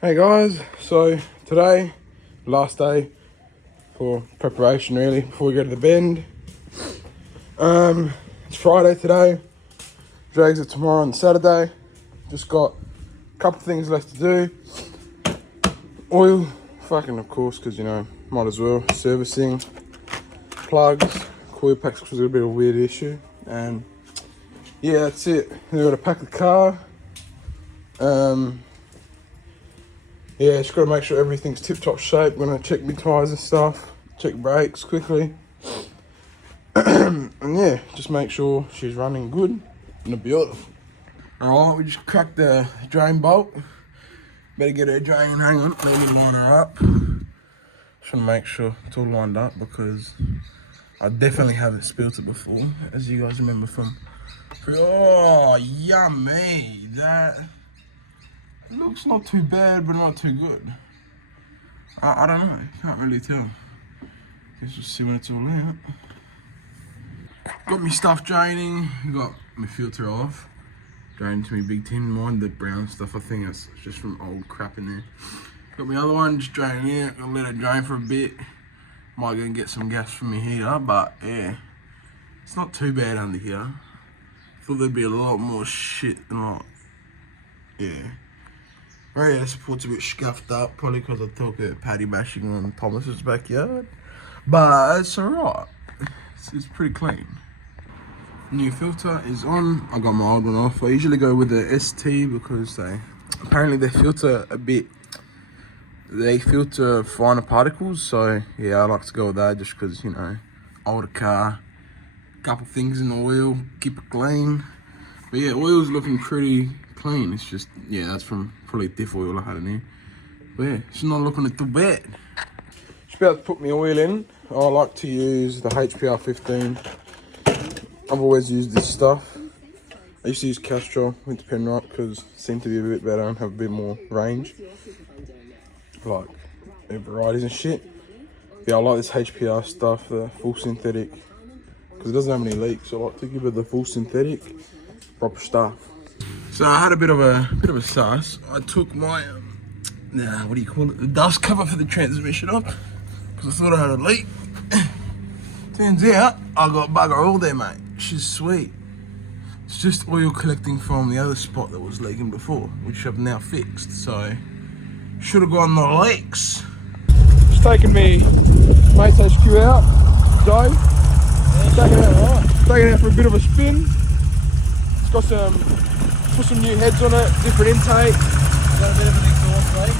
Hey guys, so today, last day for preparation really, before we go to the bend. It's Friday today, drags it tomorrow and Saturday. Just got a couple things left to do. Oil, fucking of course, because you know, might as well. Servicing, plugs, coil packs was a little bit of a weird issue. And yeah, that's it. Then we got to pack the car. Yeah, just got to make sure everything's tip-top shape. I'm going to check my tyres and stuff, check brakes quickly. And yeah, just make sure she's running good and it'll be beautiful. Alright, we just cracked the drain bolt. Better get her drain, hang on, let me line her up. Just want to make sure it's all lined up because I definitely haven't spilt it before, as you guys remember from... Oh, yummy! That... It looks not too bad, but not too good. I don't know, can't really tell. Guess we'll see when it's all out. Got my stuff draining, got my filter off. Drained to my big tin, mind the brown stuff, I think it's just from old crap in there. Got my other one just draining out, gonna let it drain for a bit. Might go and get some gas from my heater, but yeah. It's not too bad under here. Thought there'd be a lot more shit than what, yeah. Right, yeah, the support's a bit scuffed up, probably because I took a paddy bashing on Thomas's backyard. But it's alright. It's pretty clean. New filter is on. I got my old one off. I usually go with the ST because they filter a bit. They filter finer particles, so yeah, I like to go with that just because, you know, older car, couple things in the oil, keep it clean. But yeah, oil's looking pretty clean. It's just, yeah, that's from probably diff oil I had in here. But yeah, it's not looking too bad. Just about to put my oil in. I like to use the HPR 15. I've always used this stuff. I used to use Castrol with the Penrite because it seemed to be a bit better and have a bit more range. Like varieties and shit. Yeah, I like this HPR stuff, the full synthetic, because it doesn't have any leaks. So I like to give it the full synthetic, proper stuff. So I had a bit of a sauce. I took my what do you call it? The dust cover for the transmission off because I thought I had a leak. Turns out I got bugger all there, mate. She's sweet. It's just oil collecting from the other spot that was leaking before, which I've now fixed. So should have gone the leaks. Just taking me mate's HQ out, Joe. Taking it out for a bit of a spin. It's got put some new heads on it, different intake. Got a bit of an exhaust leak.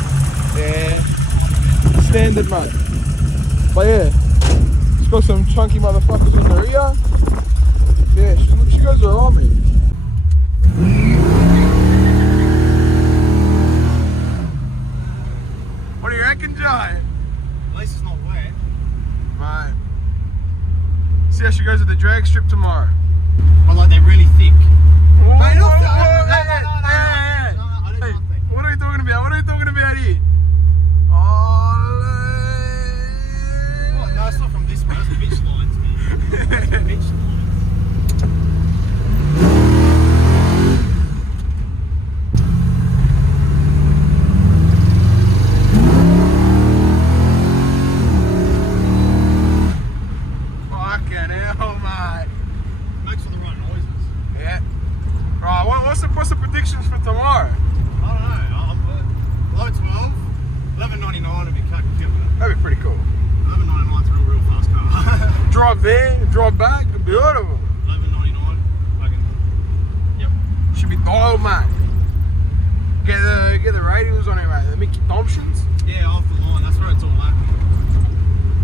Yeah, standard, mate. But yeah, it's got some chunky motherfuckers on the rear. Yeah, she goes alright, man. What do you reckon, Joe? At least it's not wet. Mate. See how she goes with the drag strip tomorrow. But like they're really thick. Mate, no, hey, what are you talking about? What are you talking about here? What? No, it's not from this one. It's the bitch lines, man. It's the bitch lines. Fucking hell, mate. Makes all the right noises. Yeah. Right, what's the predictions for tomorrow? I don't know. Below 12, 11.99 would be killer. That'd be pretty cool. 11.99 is a real fast car. Drive there, drive back, beautiful. 11.99, fucking, yep. Should be dialed, mate. Get the radials on it, mate. The Mickey Thompsons. Yeah, off the line, that's where it's all at.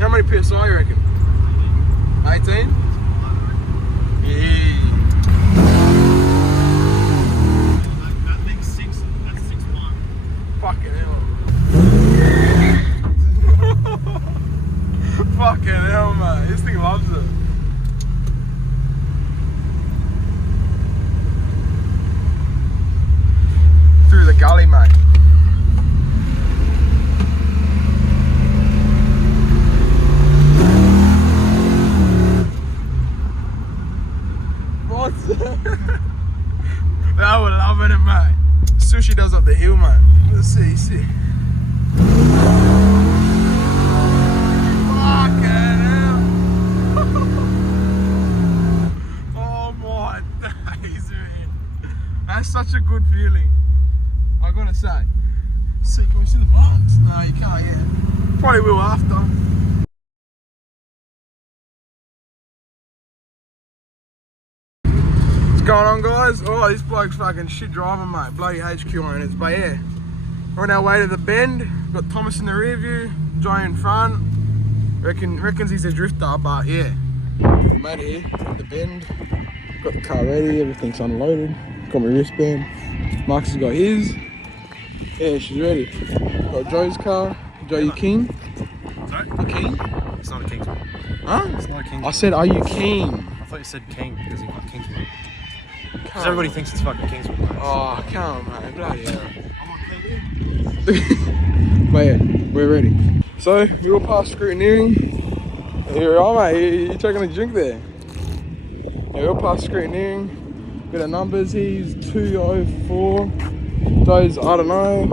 How many PSI you reckon? 18? Yeah. That thing's 6, that's 6.1. Fucking hell. Fucking hell, mate. This thing loves it. Through the gully, mate. What's that? They were loving it, mate. Sushi does up the hill, mate. Let's see. sick. Fucking hell. Oh my days, man. That's such a good feeling. I gotta say. See, can we see the marks? No, you can't yet. Probably will after. What's going on, guys? Oh, this bloke's fucking shit driving, mate. Bloody HQ owners. But yeah, we're on our way to the bend. Got Thomas in the rear view, Joey in front. Reckons he's a drifter, but yeah. Made it here at the bend. Got the car ready, everything's unloaded. Got my wristband. Marcus has got his. Yeah, she's ready. Got Joe's car. Joe, you keen? Sorry? You keen? It's not a Kingsman. Huh? It's not a Kingsman. I said, are you keen? I thought you said King because you got Kingsman. Because Come everybody on. thinks it's fucking Kingsman. Right? Oh, come on, mate. Bloody hell. I'm on TV. But yeah, we're ready. So, we all passed scrutineering. Here we are, mate. You taking a drink there? Yeah, we all passed scrutineering. Got our numbers. He's 204. Joe's, I don't know,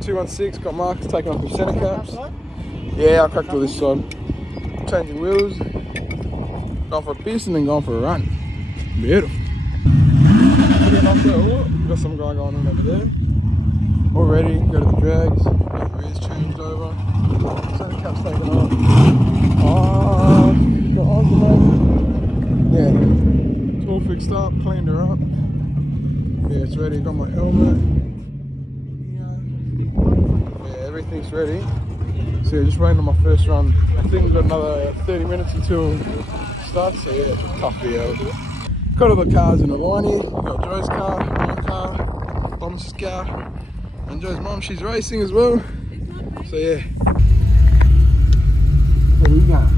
216. Got Marcus taking off his centre caps. Yeah, I cracked all this side. Changing wheels. Going for a piss and then going for a run. Beautiful. Got some guy going on over there. All ready, go to the drags. Got the rears changed over. Centre caps taken off. Got on the yeah. It's all fixed up, cleaned her up. Yeah, it's ready. Got my helmet. Yeah, everything's ready. So yeah, just waiting on my first run. I think we've got another 30 minutes until it starts. So yeah, it's a tough video. Got all the cars in a line here. Got Joe's car, my car, Thomas's car, and Joe's mum. She's racing as well. So yeah. Where we going?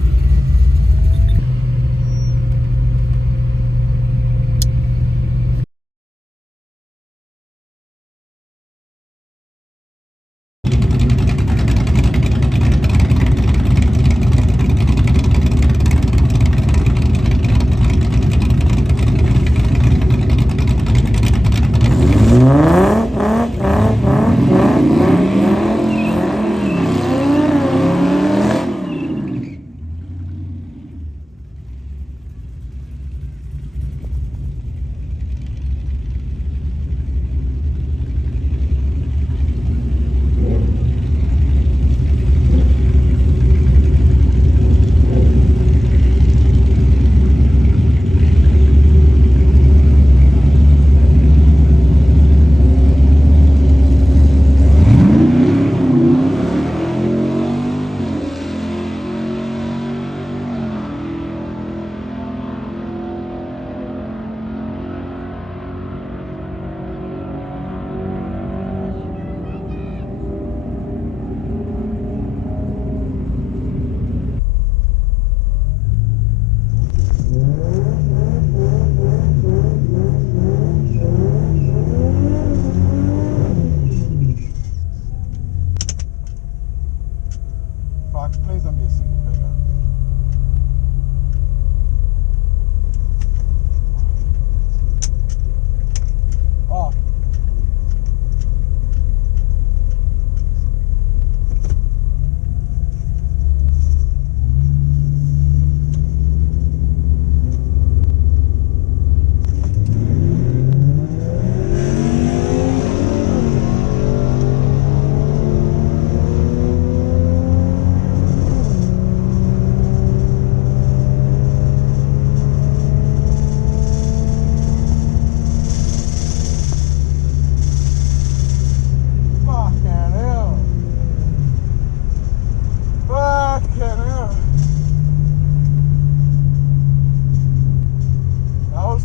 Fuck, please don't be a single beggar. Oh.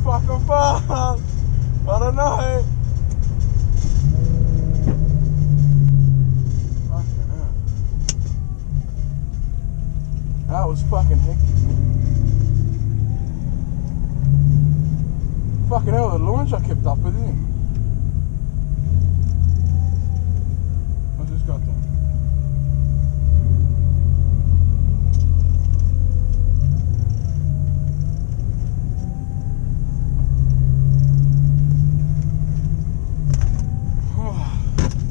Fucking fast. I don't know. Fucking hell. That was fucking hectic, man. Fucking hell, the launch I kept up with him. I just got done.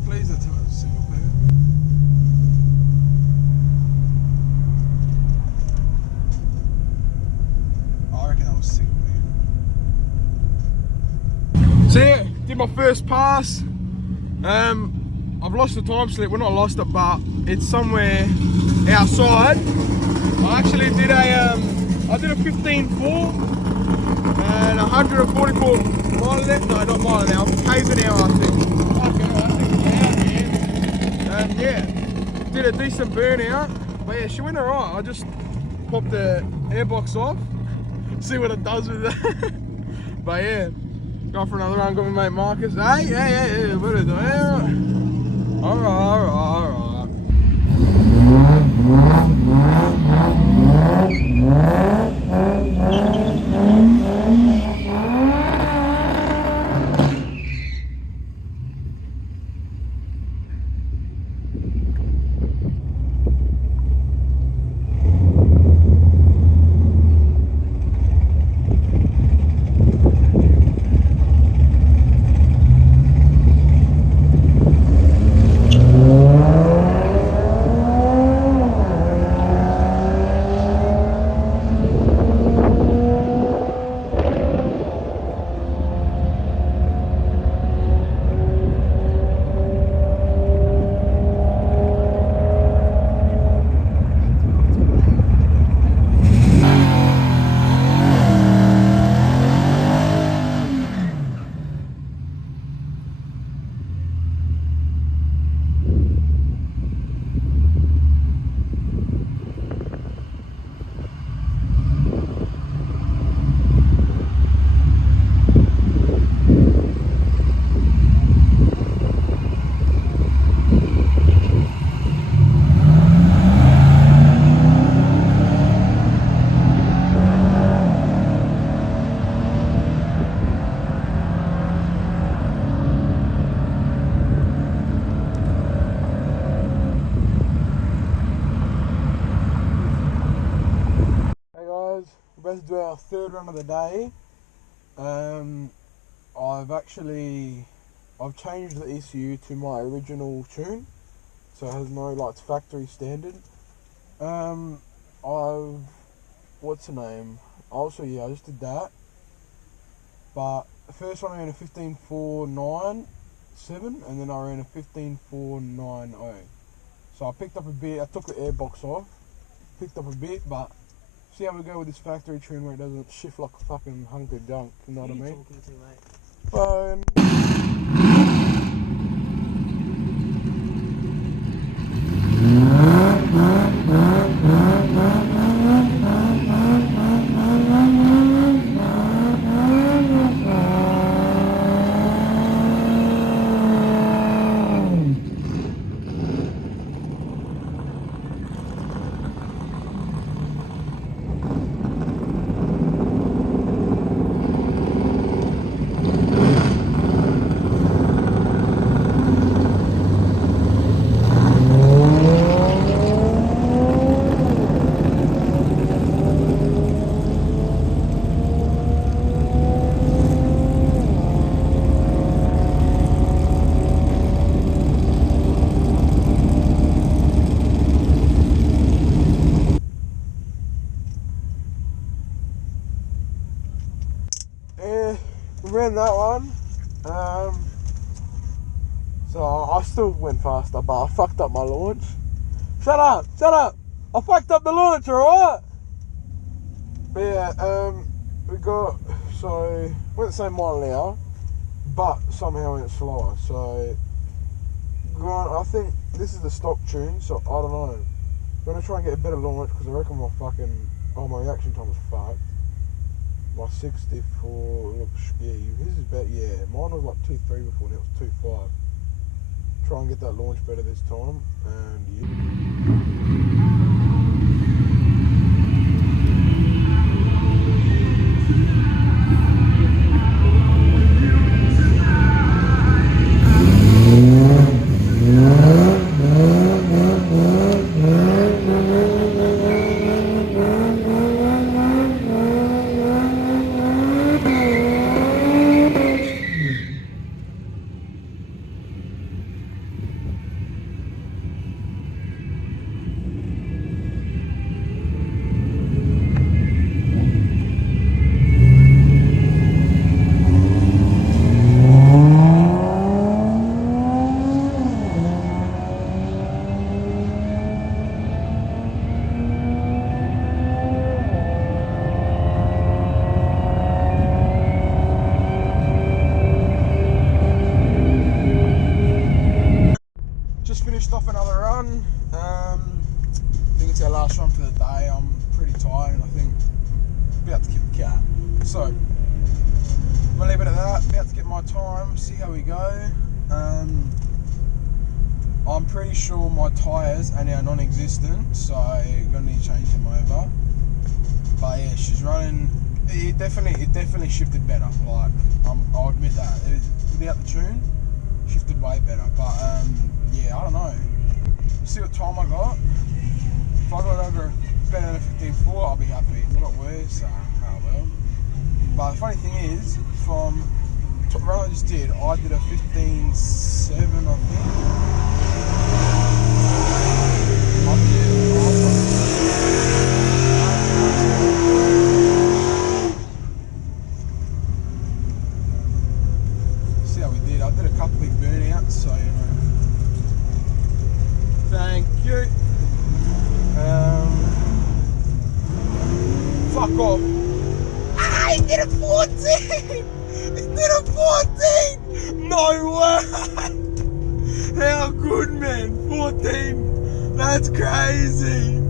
Please don't tell me it's a single my first pass. I've lost the time slip. Well, not lost it, but it's somewhere outside. I actually did a 15.4 and 144 mile an hour. No, not mile an hour. K's an hour, I think. Fucking hell, I think it's loud, man. Yeah, did a decent burnout. But yeah, she went alright. I just popped the airbox off. See what it does with that. But yeah, going for another run. Got my mate Marcus. Hey, what are you doing? Alright. About to do our third run of the day. I've changed the ECU to my original tune, so it has no like factory standard. What's the name? Also, yeah, I just did that. But the first one I ran a 15.497, and then I ran a 15.490. So I picked up a bit. I took the airbox off, picked up a bit, but. See how we go with this factory tune where it doesn't shift like a fucking hunk of junk, you know what I mean? Talking to, mate? Phone. Ran that one. So I still went faster, but I fucked up my launch. Shut up! I fucked up the launch, alright? But yeah, went the same mile an hour, but somehow went slower. So, I think this is the stock tune, so I don't know. I'm gonna try and get a better launch because I reckon my reaction time was fucked. My 64 looks, yeah, his is better, yeah. Mine was like 2.3 before, now it's 2.5. Try and get that launch better this time, and yeah. Just finished off another run. I think it's our last run for the day. I'm pretty tired. I think I'm about to kick the cat. So I'm gonna leave it at that. About to get my time. See how we go. I'm pretty sure my tyres are now non-existent, so I'm gonna need to change them over. But yeah, she's running. It definitely shifted better. Like I'll admit that. Without the tune, shifted way better. But yeah, I don't know. We'll see what time I got. If I got over better than a 15.4, I'll be happy. If I got worse, oh well. But the funny thing is, from the run I just did, I did a 15.7, I think. See how we did. I did a couple big burnouts, so you know. Thank you. Fuck off. He did a 14! He did a 14! No way! How good, man? 14! That's crazy!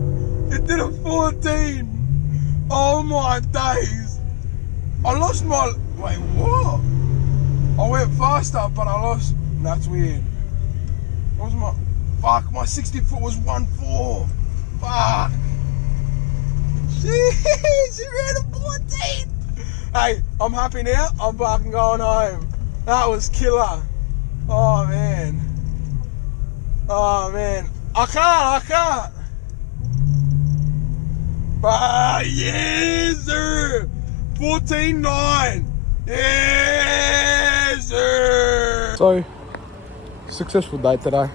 It did a 14! Oh my days! I lost my... Wait, what? I went faster, but I lost... That's weird. What was my... Fuck, my 60 foot was 1.4. Fuck! She ran a 14! Hey, I'm happy now. I'm fucking going home. That was killer. Oh man. Oh man. I can't. But yes, sir. 14.9. Yes, sir. So, successful day today.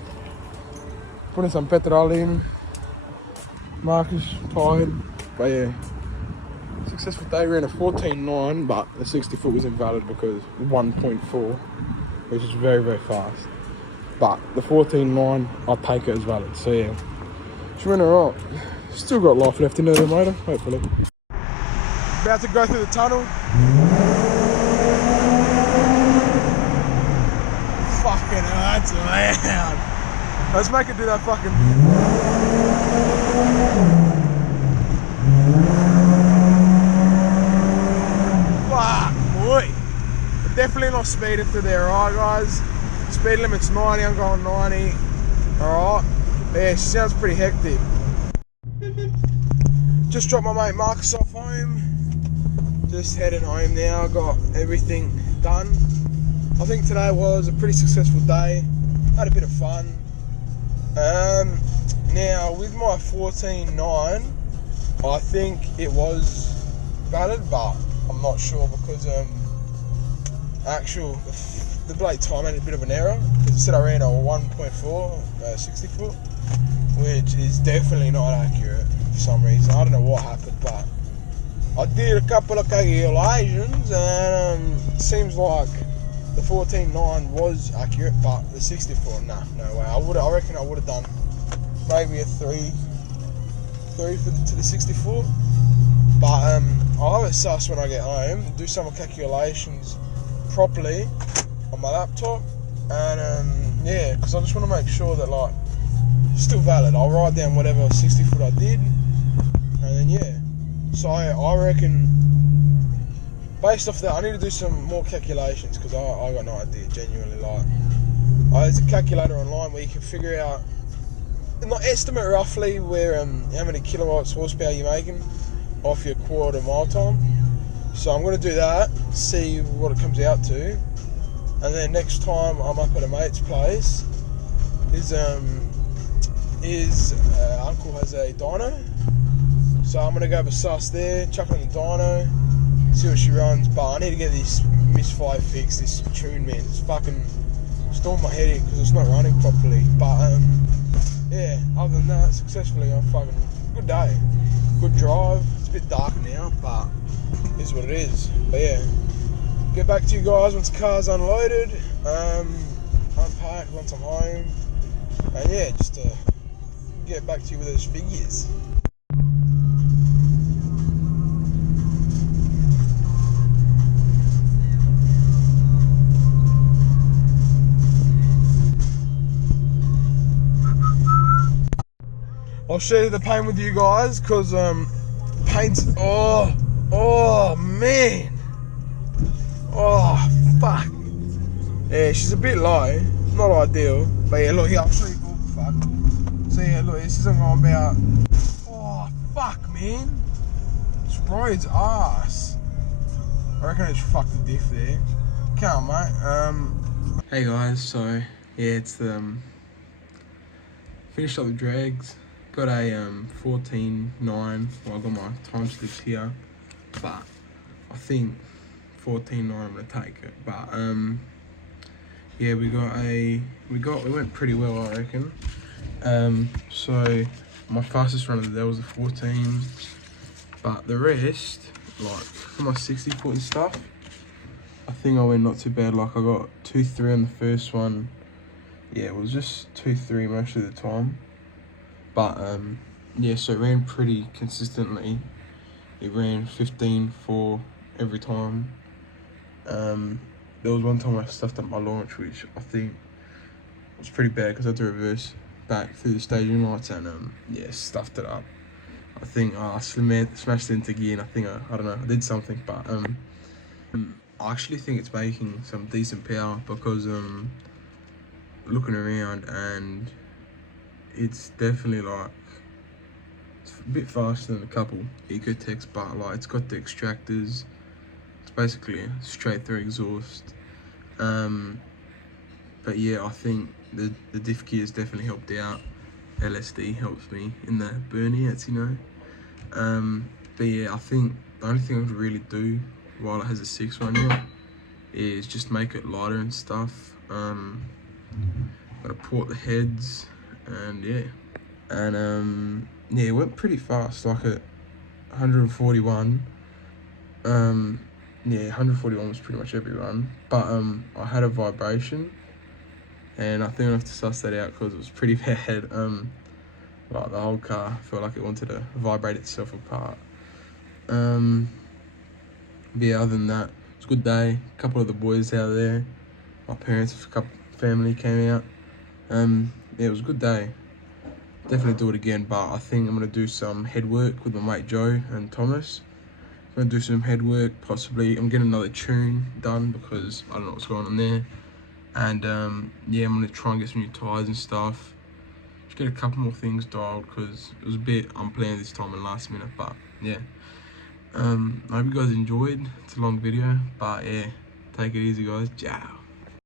Putting some petrol in. Marcus tired. But yeah. Successful day, ran a 14.9, but the 60 foot was invalid because 1.4, which is very, very fast. But the 14.9, I'll take it as valid. So yeah, she ran alright. Still got life left in her motor, hopefully. About to go through the tunnel. Fucking hell, that's loud. Let's make it do that fucking... Definitely not speeding through there, alright guys? Speed limit's 90, I'm going 90. Alright? Yeah, she sounds pretty hectic. Just dropped my mate Marcus off home. Just heading home now, got everything done. I think today was a pretty successful day. Had a bit of fun. Now with my 14.9, I think it was valid, but I'm not sure because the blade time had a bit of an error because it said I ran a 1.4 60 foot, which is definitely not accurate for some reason. I don't know what happened, but I did a couple of calculations and it seems like the 14.9 was accurate, but the 60 foot, nah, no way. I reckon I would have done maybe a 3 to the 60 foot, but I'll have a suss when I get home, do some calculations properly on my laptop, and yeah, because I just want to make sure that like it's still valid. I'll write down whatever 60 foot I did, and then yeah. So I reckon based off that I need to do some more calculations because I got no idea genuinely. Like there's a calculator online where you can figure out, not estimate roughly where how many kilowatts horsepower you're making off your quarter mile time. So I'm going to do that, see what it comes out to, and then next time I'm up at a mate's place, his uncle has a dyno, so I'm going to go have a suss there, chuck it on the dyno, see what she runs. But I need to get this misfire fixed, this tune, man. It's fucking storming my head in because it's not running properly. But yeah, other than that, successfully, I'm fucking good day, good drive. It's a bit darker now, but it is what it is. But yeah, get back to you guys once the car's unloaded, unpacked once I'm home, and yeah, just to get back to you with those figures. I'll share the pain with you guys, because paint's, oh man, oh fuck. Yeah, she's a bit low, not ideal, but yeah, look here, I'll show you. Oh fuck. So yeah, look, this isn't going about. Oh fuck, man, this road's ass. I reckon it's fucked the diff there. Come on, mate. Hey guys, so yeah, it's finished up the drags. Got a 14.9. Well, I got my time slips here, but I think 14.9 I'm gonna take it. But yeah, we went pretty well, I reckon. So my fastest run of the day was a 14, but the rest, like for my 60 foot and stuff, I think I went not too bad. Like I got 2.3 on the first one. Yeah, it was just 2.3 most of the time. But yeah, so it ran pretty consistently. It ran 15.4 every time. There was one time I stuffed up my launch, which I think was pretty bad because I had to reverse back through the staging lights and yeah, stuffed it up. I think I smashed it into gear, and I think I don't know, I did something, but I actually think it's making some decent power because looking around, and it's definitely like it's a bit faster than a couple Ecotechs, but like it's got the extractors. It's basically a straight through exhaust. But yeah, I think the diff gear's definitely helped out. LSD helps me in the burnouts, you know. But yeah, I think the only thing I could really do while it has a 6 run here is just make it lighter and stuff. Gotta port the heads, and yeah, and yeah, it went pretty fast, like at 141. Yeah, 141 was pretty much every run, but I had a vibration, and I think I have to suss that out because it was pretty bad. Like the whole car felt like it wanted to vibrate itself apart. But yeah, other than that, it's a good day. A couple of the boys out there, my parents, a couple family came out. Yeah, it was a good day. Definitely do it again, but I think I'm gonna do some head work with my mate Joe and Thomas. I'm gonna do some head work, possibly. I'm getting another tune done because I don't know what's going on there. And yeah, I'm gonna try and get some new tyres and stuff. Just get a couple more things dialed because it was a bit unplanned this time and last minute, but yeah. I hope you guys enjoyed. It's a long video, but yeah, take it easy guys. Ciao.